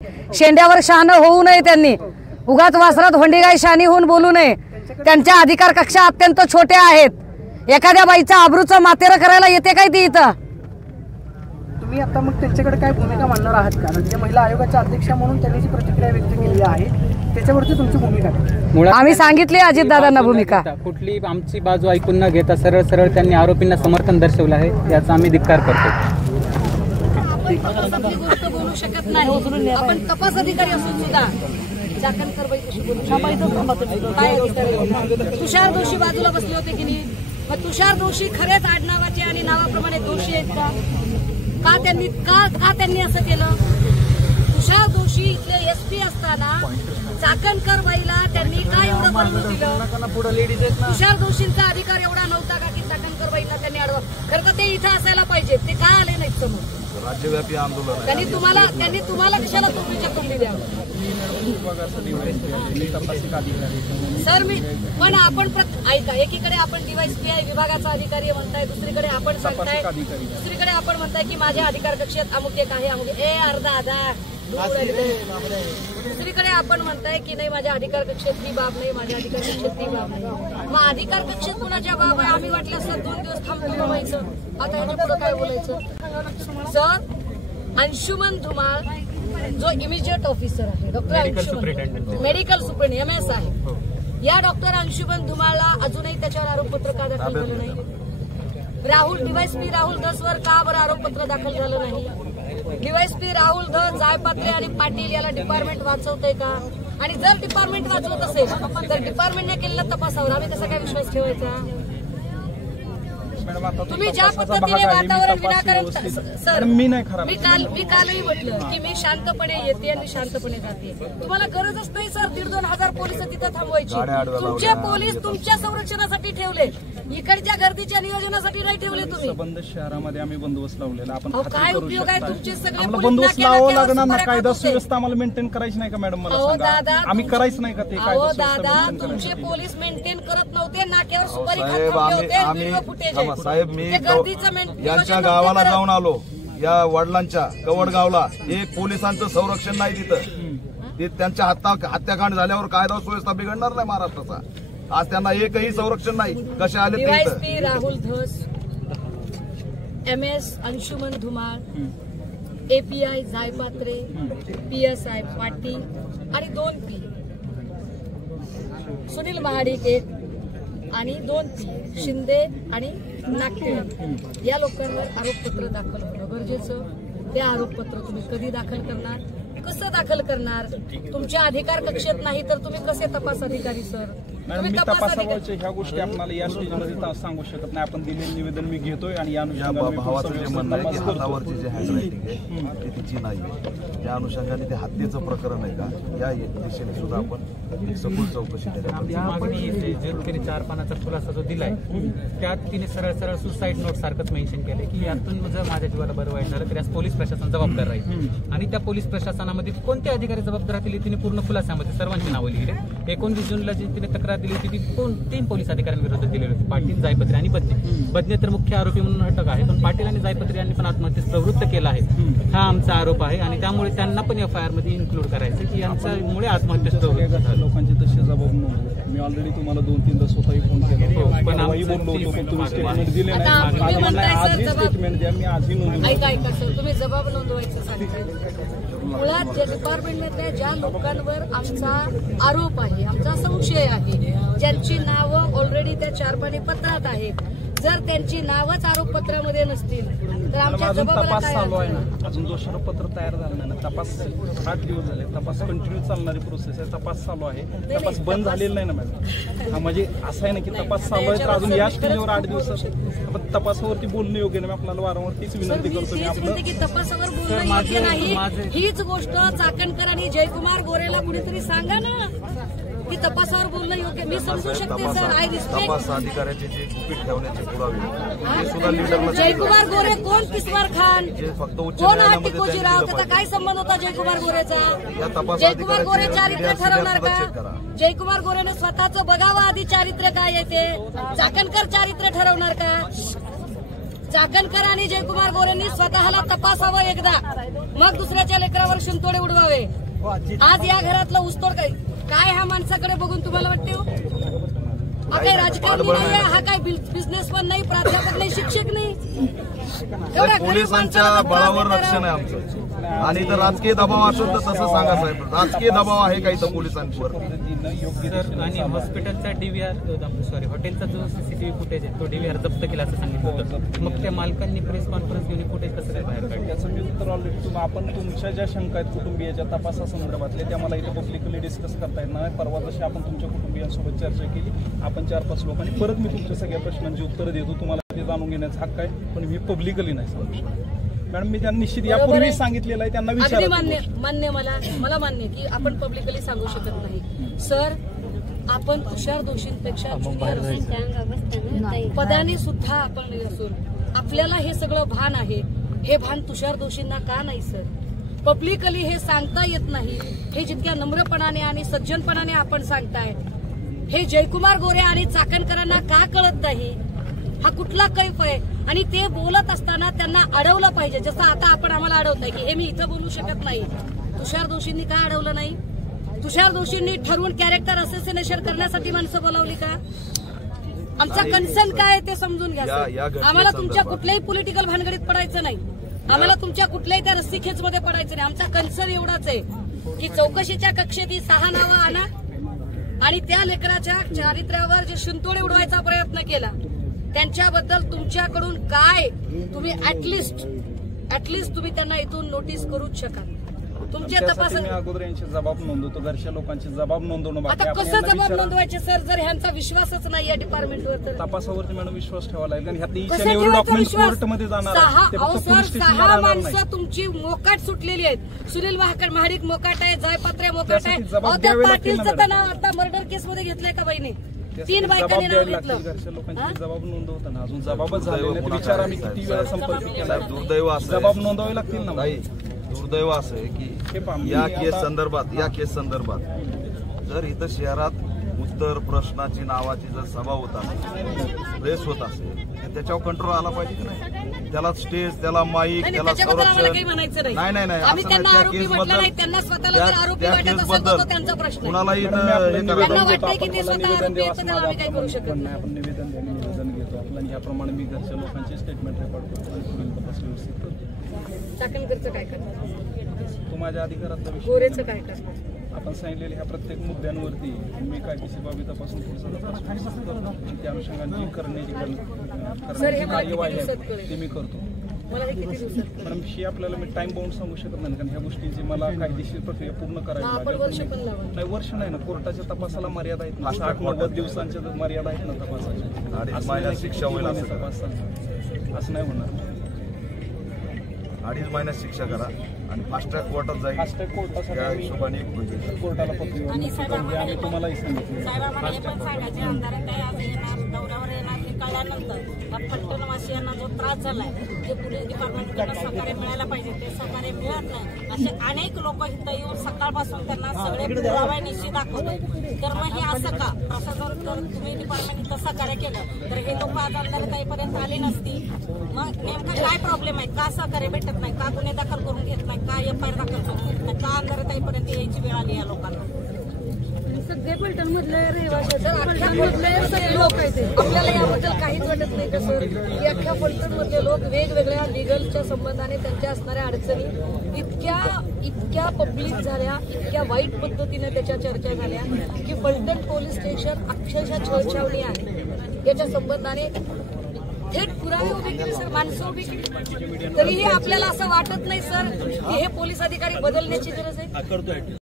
शेंड्यावर शहाणं होऊ नये, त्यांनी उगाच वासरात होंडीगाय शानी होऊन बोलू नये। त्यांच्या अधिकार कक्षा अत्यंत छोट्या आहेत। एखाद्या बाईचा आबरूचं मातेर करायला येते काय ती इथं? तुम्ही आता मग त्यांच्याकडे काय भूमिका मांडणार आहात का? म्हणजे महिला आयोगाच्या अध्यक्षा म्हणून त्यांनी जी प्रतिक्रिया व्यक्त केली आहे त्याच्यावरती तुमची भूमिका काय? आम्ही सांगितले अजितदादांना भूमिका। कुठली आमची बाजू ऐकून न घेता सरळ सरळ त्यांनी आरोपींना समर्थन दर्शवलं आहे, याचा आम्ही धिक्कार करतो। बोलू शकत नाही आपण, तपास अधिकारी असून सुद्धा चाकणकर बाई कशी बोलू शकते? तुषार दोषी बाजूला बसले होते की नाही? मग तुषार दोषी खरेच आडनावाचे आणि नावाप्रमाणे दोषी आहेत का? त्यांनी असं केलं? तुषार दोषी इथले एसपी असताना चाकणकर बाईला त्यांनी काय एवढं करून दिलं? तुषार दोषींचा अधिकार एवढा नव्हता का की चाकणकर बाईला त्यांनी अडवा? खरं तर ते इथं असायला पाहिजे, ते का आले नाहीत समोर? राज्यव्यापी आंदोलन त्यांनी तुम्हाला कशाला तोंडीच्या तोंडी द्यावं? सर पण आपण ऐका, एकीकडे आपण डीवायएसपी विभागाचा अधिकारी म्हणताय, दुसरीकडे आपण सांगताय, दुसरीकडे आपण म्हणताय की माझ्या अधिकार कक्षेत अमुक एक आहे, अमुक दुसरीकडे आपण म्हणताय की नाही माझ्या अधिकार कक्षेत ही बाब नाही, माझ्या अधिकार कक्षेत ती बाब नाही। मग अधिकार कक्षेत कुणाच्या बाब आहे? आम्ही वाटलं असं 2 दिवस थांबतो व्हायचं, आता याच्या पुढे काय बोलायचं? सर, अंशुमन धुमाळ जो इमिजिएट ऑफिसर आहे, डॉक्टर अंशुमन, मेडिकल सुप्रिंट MS आहे, या डॉक्टर अंशुमन धुमाळला अजूनही त्याच्यावर आरोपपत्र का दाखल झालं नाही? डीवायएसपी राहुल धसवर का बरं आरोपपत्र दाखल झालं नाही? डीवायएसपी राहुल धस, जायपात्रे आणि पाटील याला डिपार्टमेंट वाचवतंय का? आणि जर डिपार्टमेंट वाचवत असेल तर डिपार्टमेंटने केलेल्या तपासावर आम्ही कसा काय विश्वास ठेवायचा? तुम्ही ज्या पद्धतीने वातावरण विनाकारण, सर मी कालही म्हटलं की मी शांतपणे येते आणि शांतपणे जाते, तुम्हाला गरजच नाही सर 1,500-2 हजार पोलिस तिथं थांबवायची। तुमचे पोलीस तुमच्या संरक्षणासाठी ठेवले, इकडच्या गर्दीच्या नियोजनासाठी नाही ठेवले तुम्ही। बंद शहरामध्ये आम्ही बंदोबस्त लावलेला, आपण काय उपयोग आहे तुमचे सगळे बंदोबस्त लावावं लागणार ना? कायदा सुव्यवस्था आम्हाला मेंटेन करायची नाही का मॅडम? मला सांगा, आम्ही करायचं नाही का ते कायदा? दादा तुमचे पोलीस मेंटेन करत नव्हते, नाक्यावर सुपारी खात होते, फुटेज आहे। साहेब मी यांच्या गावाला जाऊन आलो, या वडिलांच्या कवडगावला, एक पोलिसांचं संरक्षण नाही तिथं। ते त्यांच्या हत्याकांड झाल्यावर कायदा सुव्यवस्था बिघडणार नाही महाराष्ट्राचा? आज त्यांना एकही संरक्षण नाही, कसे आले? DySP Rahul Dhas, MS Anshuman Dhumal, API Jaypatre, PSI Patil आणि 2 P सुनील महाडिक, 1 आणि 2 P शिंदे आणि नागटे, या लोकांवर आरोपपत्र दाखल होणं गरजेचं। ते आरोपपत्र तुम्ही कधी दाखल करणार, कसं दाखल करणार? तुमच्या अधिकार कक्षेत नाही तर तुम्ही कसे तपास अधिकारी सर? मॅडम मी तपासावरच्या ह्या गोष्टी आपल्याला या स्टेजमध्ये सांगू शकत नाही। आपण दिलेलं निवेदन मी घेतोय आणि या भावाचं जे म्हणणं आहे की हातावरची जे हँडरायटिंग आहे ती तिची नाही, त्या अनुषंगाने ते हत्येचं प्रकरण आहे का, या दिशेने सुद्धा आपण सखोल चौकशी केली। जे 4 पानाचा खुलासा जो दिलाय त्यात तिने सरळ सरळ सुसाईड नोट सारखंच मेन्शन केलंय की यातून जर माझ्या जीवाला बरं वाईट झालं तर यास पोलीस प्रशासन जबाबदार राहील, आणि त्या पोलीस प्रशासनामध्ये कोणते अधिकारी जबाबदार राहतील तिने पूर्ण खुलासामध्ये सर्वांची नावं लिहिली। 29 जूनला जी तिने तक्रार दिली होती ती 3 पोलीस अधिकाऱ्यांविरोधात दिलेली होती, पाटील, जायपत्रे आणि बदने तर मुख्य आरोपी म्हणून अटक आहे, पण पाटील आणि जायपत्रे यांनी पण आत्महत्येस प्रवृत्त केला आहे, हा आमचा आरोप आहे। आणि त्यामुळे त्यांना पण FIR मध्ये इन्क्लूड करायचं की यांच्यामुळे आत्महत्येस प्रवृत्त झालं। लोकांचे तसे जबाब नव्हते, मी ऑलरेडी तुम्हाला 2-3दा स्वतःही फोन केला, पण आम्ही बोललो होतो, पण तुम्ही स्टेटमेंट दिले नाही। आजही स्टेटमेंट द्या, मी आजही नोंदवतो। ऐका सर, तुम्ही जबाब नोंदवायचं सांगितलं। मुळात ज्या डिपार्टमेंटने त्या लोकांवर आमचा आरोप आहे, आमचा संशय आहे, ज्यांची नावं ऑलरेडी त्या 4 पानी पत्रात आहेत, जर त्यांची नावच आरोपपत्रामध्ये नसतील तर आमच्या तपास चालू आहे ना, अजून दोषारोपपत्र तयार झालं नाही ना, तपास 8 दिवस झाले, तपास कंटिन्यू चालणारी प्रोसेस आहे, तपास चालू आहे, तपास बंद झालेला नाही ना मॅडम? हा म्हणजे असं आहे ना की तपास चालू आहे तर अजून या स्टेजवर 8 दिवसात आपण तपासावरती बोलणं योग्य नाही। आपल्याला वारंवार तीच विनंती करतो की तपासावर बोलणं योग्य नाही। हीच गोष्ट चाकणकर आणि जयकुमार गोरेला कुणीतरी सांगा ना की तपासावर बोलणं योग्य। मी समजू शकते सर, आय रिस्पेक्ट तपास अधिकाऱ्याचे जे गुपित ठेवण्याचे पुरावे ते सुद्धा लीडरला जयकुमार गोरे कोण, किस्वार खान कोण, हा टिकोजी राव, त्याचा काय संबंध होता जयकुमार गोरेचा? जयकुमार गोरे चारित्र्य ठरवणार का? जयकुमार गोरेने स्वतःचं बघावं आधी चारित्र्य काय आहे ते, चाकणकर चारित्र्य ठरवणार का? चाकणकर आणि जयकुमार गोरेंनी स्वतःला तपासावं एकदा, मग दुसऱ्याच्या लेकरावर शिंतोडे उडवावे. आज या घरातलं ऊसतोड काय ह्या माणसाकडे बघून तुम्हाला वाटते हो? हा काही राजकारणी नाही, हा काही बिझनेसमॅन नाही, प्राध्यापक नाही, शिक्षक नाही. पोलिसांच्या बळावर रक्षण आहे आमचं. आणि तर राजकीय दबाव असेल तर तसं सांगा साहेब, राजकीय दबाव आहे काही तर पोलिसांवर. आणि हॉस्पिटलचा DVR हॉटेलचा जो CCTV फुटेज आहे तो DVR जप्त केला असं सांगितलं होतं. मग त्या मालकांनी प्रेस कॉन्फरन्स घेऊन फुटेज कसं काय बाहेर काढलं? त्याचं मी उत्तर ऑलरेडी आपण तुमच्या ज्या शंका आहेत कुटुंबियाच्या तपासासंदर्भातल्या त्या मला इथे पब्लिकली डिस्कस करता येणार नाही. परवा जशी आपण तुमच्या कुटुंबियांसोबत चर्चा केली, आपण 4-5 लोकांनी परत मी तुमच्या सगळ्या प्रश्नांची उत्तरं देतो. तुम्हाला ते जाणून घेण्याचा हक्क आहे, पण मी पब्लिकली नाही सांगू शकतो. मॅडम मी त्यांना निश्चित यापूर्वी सांगितलेलं आहे, त्यांना विचार मान्य मला मान्य की आपण पब्लिकली सांगू शकत नाही. सर, आपण तुषार दोषींपेक्षा पदाने सुद्धा आपण असून आपल्याला हे सगळं भान आहे. हे भान तुषार दोषींना का नाही सर? पब्लिकली हे सांगता येत नाही. हे जितक्या नम्रपणाने आणि सज्जनपणाने आपण सांगताय, हे जयकुमार गोरे आणि चाकणकरांना का कळत नाही? हा कुठला कैफ आहे? आणि ते बोलत असताना त्यांना अडवलं पाहिजे, जसं आता आपण आम्हाला अडवताय की हे मी इथं बोलू शकत नाही. तुषार दोषींनी का अडवलं नाही? तुषार दोषींनी ठरवून कॅरेक्टर असोसिएशन करण्यासाठी माणसं बोलावली का? आमचा कन्सर्न काय आहे ते समजून घ्या. आम्हाला तुमच्या कुठल्याही पॉलिटिकल भानगडीत पडायचं नाही, आम्हाला तुमच्या कुठल्याही त्या रस्सीखेचमध्ये पडायचं नाही. आमचा कन्सर्न एवढाच आहे की चौकशीच्या कक्षेत 6 नावं आणा आणि त्या लेकराच्या चारित्र्यावर जे शिंतोडे उडवायचा प्रयत्न केला त्यांच्याबद्दल तुमच्याकडून काय तुम्ही ऍटलिस्ट तुम्ही त्यांना इथून नोटीस करूच शकाल. तुमच्या तपासात अगोदर यांचे जबाब नोंदवतो, घरच्या लोकांचे जबाब नोंदवणं. आता कसं जबाब नोंदवायचे सर, जर ह्यांचा विश्वासच नाही या डिपार्टमेंटवर? तर तपासावरती मॅडम विश्वास ठेवा लागेल. डॉक्युमेंट कोर्टमध्ये जाणार. 6 माणसं तुमची मोकाट सुटलेली आहेत. सुनील महाडिक मोकाट आहे, जयपात्रे मोकाट आहे. त्या पाटीलचं नाव आता मर्डर केसमध्ये घेतलंय का बाईने? 3 बायकांनी नाव घेतलं. घरच्या लोकांचे जबाब नोंदवताना अजून जबाबच झाले नाही. विचार आम्ही किती वेळा संपर्क केला. दुर्दैव असं जबाब नोंदवावे लागतील ना. दुर्दैव असं आहे की या केस संदर्भात जर इथं शहरात उत्तर प्रश्नाची नावाची जर सभा होत असेल, प्रेस होत असेल, तर त्याच्यावर कंट्रोल आला पाहिजे की नाही? त्याला स्टेज, त्याला माईक, त्याला संरक्षण नाही. आम्ही त्यांना आरोपी म्हटलं नाही, त्यांना स्वतःला जर आरोपी वाटत असेल तर त्यांचा प्रश्न. कुणालाही त्यांना वाटतंय की ते स्वतः आरोपी आहेत, तर आम्ही काही करू शकत नाही. आपण निवेदन घेतो आपलं आणि याप्रमाणे मी घरच्या लोकांचे स्टेटमेंट रेकॉर्ड करतो आणि पुढील तपास व्यवस्थित करतो. चाकणकरचं काय करणार? तो माझ्या अधिकारातला विषय. गोरेचं काय करणार? आपण सांगितलेल्या ह्या प्रत्येक मुद्द्यांवरती मी कायदेशीर बाबी तपासून पुढचा तपास करतो. त्या अनुषंगाने जी करण्याची कार्यवाही आहे ते मी करतो. मॅडम ही आपल्याला मी टाइम बाउंड सांगू शकत नाही, कारण ह्या गोष्टींची मला कायदेशीर प्रक्रिया पूर्ण करायची नाही. वर्ष नाही ना, कोर्टाच्या तपासाला मर्यादा आहेत ना. 60-90 दिवसांच्या मर्यादा आहेत ना तपासाच्या. शिक्षा होईल असं नाही होणार. 2.5 महिन्यात शिक्षा करा आणि फास्ट ट्रॅक कोर्टात जाईल. फास्ट ट्रॅक कोर्टासाठी कोर्टाला पत्र आम्ही तुम्हालाही सांगितलं. कळल्यानंतर पट्टणवासियांना जो त्रास झालाय, जे पोलीस डिपार्टमेंटकडनं सहकार्य मिळायला पाहिजे ते सहकार्य मिळत नाही. असे अनेक लोक इथं येऊन सकाळपासून त्यांना सगळे पुरावे निश्चित दाखवले. तर मग हे असं का? प्रशासन जर तुम्ही डिपार्टमेंट इथं सहकार्य केलं तर हे लोक आज अंधारताईपर्यंत आले नसती. मग नेमकं काय प्रॉब्लेम आहे? का सहकार्य भेटत नाही? का गुन्हे दाखल करून घेत नाही? का FIR दाखल करून घेत नाही? का अंधारताईपर्यंत यायची वेळ आली या लोकांना? सगळे पलटण मधले रहिवासी सगळे लोक आहेत. आपल्याला याबद्दल काहीच वाटत नाही का सर? की अख्ख्या पलटण मधले लोक वेगवेगळ्या लिगलच्या संबंधाने त्यांच्या असणाऱ्या अडचणी इतक्या पब्लिक झाल्या, इतक्या वाईट पद्धतीने त्याच्या चर्चा झाल्या की पलटण पोलीस स्टेशन अक्षरशः छळछावणी आहे. याच्या संबंधाने थेट पुरावे उभे केले सर, माणसं उभी केली. तरीही आपल्याला असं वाटत नाही सर की हे पोलीस अधिकारी बदलण्याची गरज आहे.